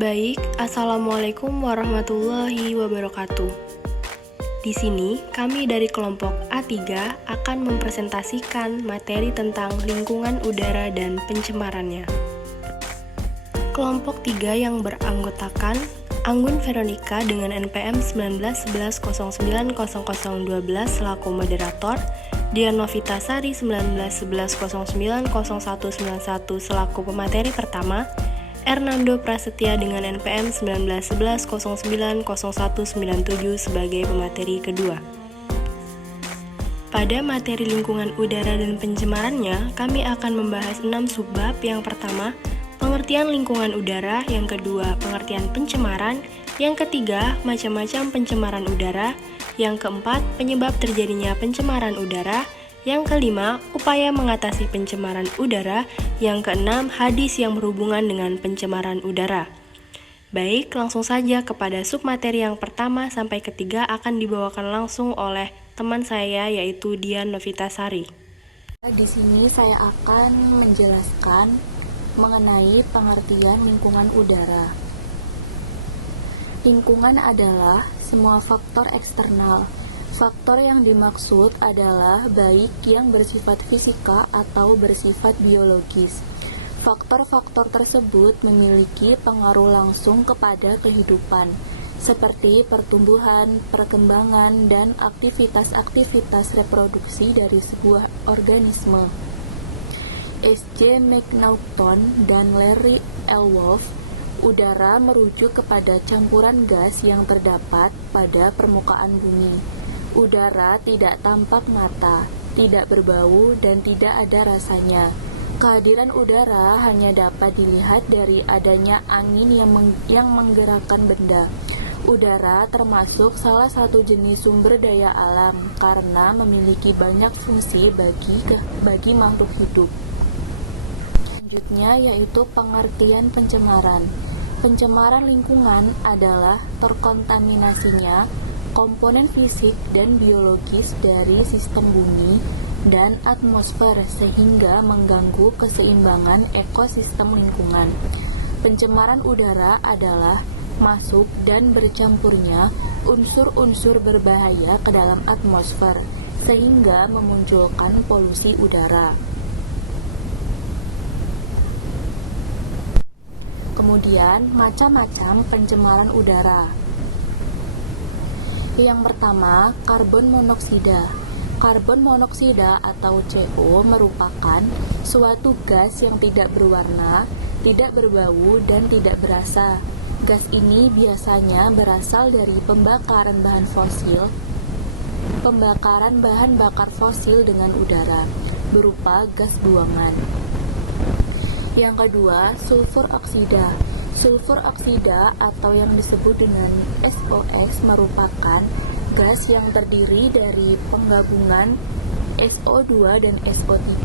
Baik, Assalamualaikum warahmatullahi wabarakatuh. Di sini, kami dari kelompok A3 akan mempresentasikan materi tentang lingkungan udara dan pencemarannya. Kelompok 3 yang beranggotakan Anggun Veronica dengan NPM 1911090012 selaku moderator, Dian Novita Sari 1911090191 selaku pemateri pertama, Hernando Prasetya dengan NPM 1911090197 sebagai pemateri kedua. Pada materi lingkungan udara dan pencemarannya, kami akan membahas 6 subbab. Yang pertama, pengertian lingkungan udara. Yang kedua, pengertian pencemaran. Yang ketiga, macam-macam pencemaran udara. Yang keempat, penyebab terjadinya pencemaran udara. Yang kelima, upaya mengatasi pencemaran udara. Yang keenam, hadis yang berhubungan dengan pencemaran udara. Baik, langsung saja kepada submateri yang pertama sampai ketiga akan dibawakan langsung oleh teman saya yaitu Dian Novita Sari. Di sini saya akan menjelaskan mengenai pengertian lingkungan udara. Lingkungan adalah semua faktor eksternal. Faktor yang dimaksud adalah baik yang bersifat fisika atau bersifat biologis. Faktor-faktor tersebut memiliki pengaruh langsung kepada kehidupan, seperti pertumbuhan, perkembangan, dan aktivitas-aktivitas reproduksi dari sebuah organisme. S.J. McNaughton dan Larry L. Wolff, udara merujuk kepada campuran gas yang terdapat pada permukaan bumi. Udara tidak tampak mata, tidak berbau, dan tidak ada rasanya. Kehadiran udara hanya dapat dilihat dari adanya angin yang menggerakkan benda. Udara termasuk salah satu jenis sumber daya alam karena memiliki banyak fungsi bagi makhluk hidup. Selanjutnya yaitu pengertian pencemaran. Pencemaran lingkungan adalah terkontaminasinya komponen fisik dan biologis dari sistem bumi dan atmosfer sehingga mengganggu keseimbangan ekosistem lingkungan. Pencemaran udara adalah masuk dan bercampurnya unsur-unsur berbahaya ke dalam atmosfer sehingga memunculkan polusi udara. Kemudian, macam-macam pencemaran udara. Yang pertama, karbon monoksida. Karbon monoksida atau CO merupakan suatu gas yang tidak berwarna, tidak berbau, dan tidak berasa. Gas ini biasanya berasal dari pembakaran bahan bakar fosil dengan udara, berupa gas buangan. Yang kedua, sulfur oksida. Sulfur oksida atau yang disebut dengan SOX merupakan gas yang terdiri dari penggabungan SO2 dan SO3.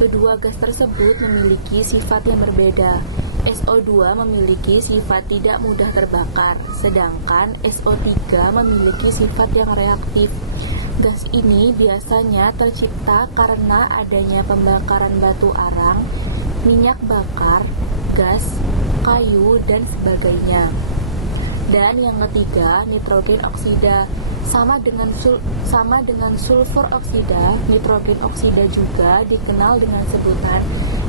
Kedua gas tersebut memiliki sifat yang berbeda. SO2 memiliki sifat tidak mudah terbakar, sedangkan SO3 memiliki sifat yang reaktif. Gas ini biasanya tercipta karena adanya pembakaran batu arang, minyak bakar, gas, kayu, dan sebagainya. Dan yang ketiga, nitrogen oksida. Sama dengan sulfur oksida, nitrogen oksida juga dikenal dengan sebutan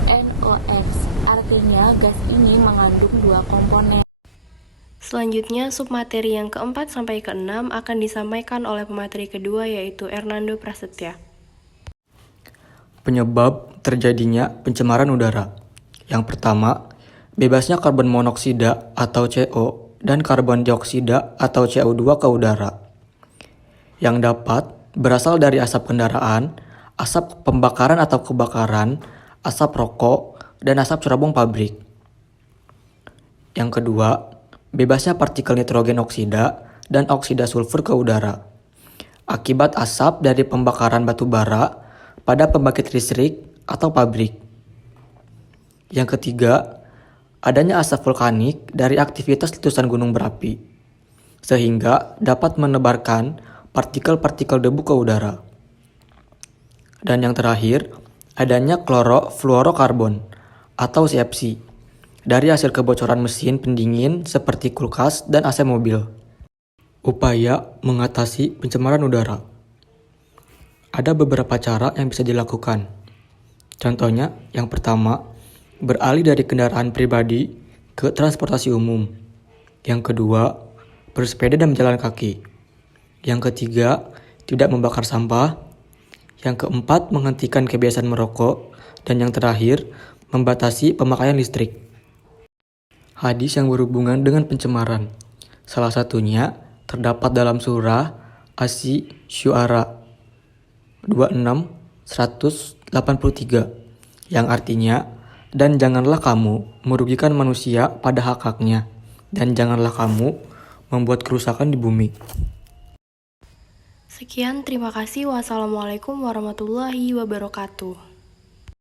NOx. Artinya gas ini mengandung dua komponen. Selanjutnya, submateri yang keempat sampai keenam akan disampaikan oleh pemateri kedua yaitu Hernando Prasetya. Penyebab terjadinya pencemaran udara. Yang pertama, bebasnya karbon monoksida atau CO dan karbon dioksida atau CO2 ke udara, yang dapat berasal dari asap kendaraan, asap pembakaran atau kebakaran, asap rokok, dan asap cerobong pabrik. Yang kedua, bebasnya partikel nitrogen oksida dan oksida sulfur ke udara, akibat asap dari pembakaran batu bara pada pembangkit listrik atau pabrik. Yang ketiga, adanya asap vulkanik dari aktivitas letusan gunung berapi, sehingga dapat menebarkan partikel-partikel debu ke udara. Dan yang terakhir, adanya klorofluorokarbon atau CFC dari hasil kebocoran mesin pendingin seperti kulkas dan AC mobil. Upaya mengatasi pencemaran udara. Ada beberapa cara yang bisa dilakukan. Contohnya, yang pertama, beralih dari kendaraan pribadi ke transportasi umum. Yang kedua, bersepeda dan berjalan kaki. Yang ketiga, tidak membakar sampah. Yang keempat, menghentikan kebiasaan merokok. Dan yang terakhir, membatasi pemakaian listrik. Hadis yang berhubungan dengan pencemaran. Salah satunya terdapat dalam surah Asy-Syu'ara 26:183 yang artinya, dan janganlah kamu merugikan manusia pada hak-haknya, dan janganlah kamu membuat kerusakan di bumi. Sekian, terima kasih. Wassalamualaikum warahmatullahi wabarakatuh.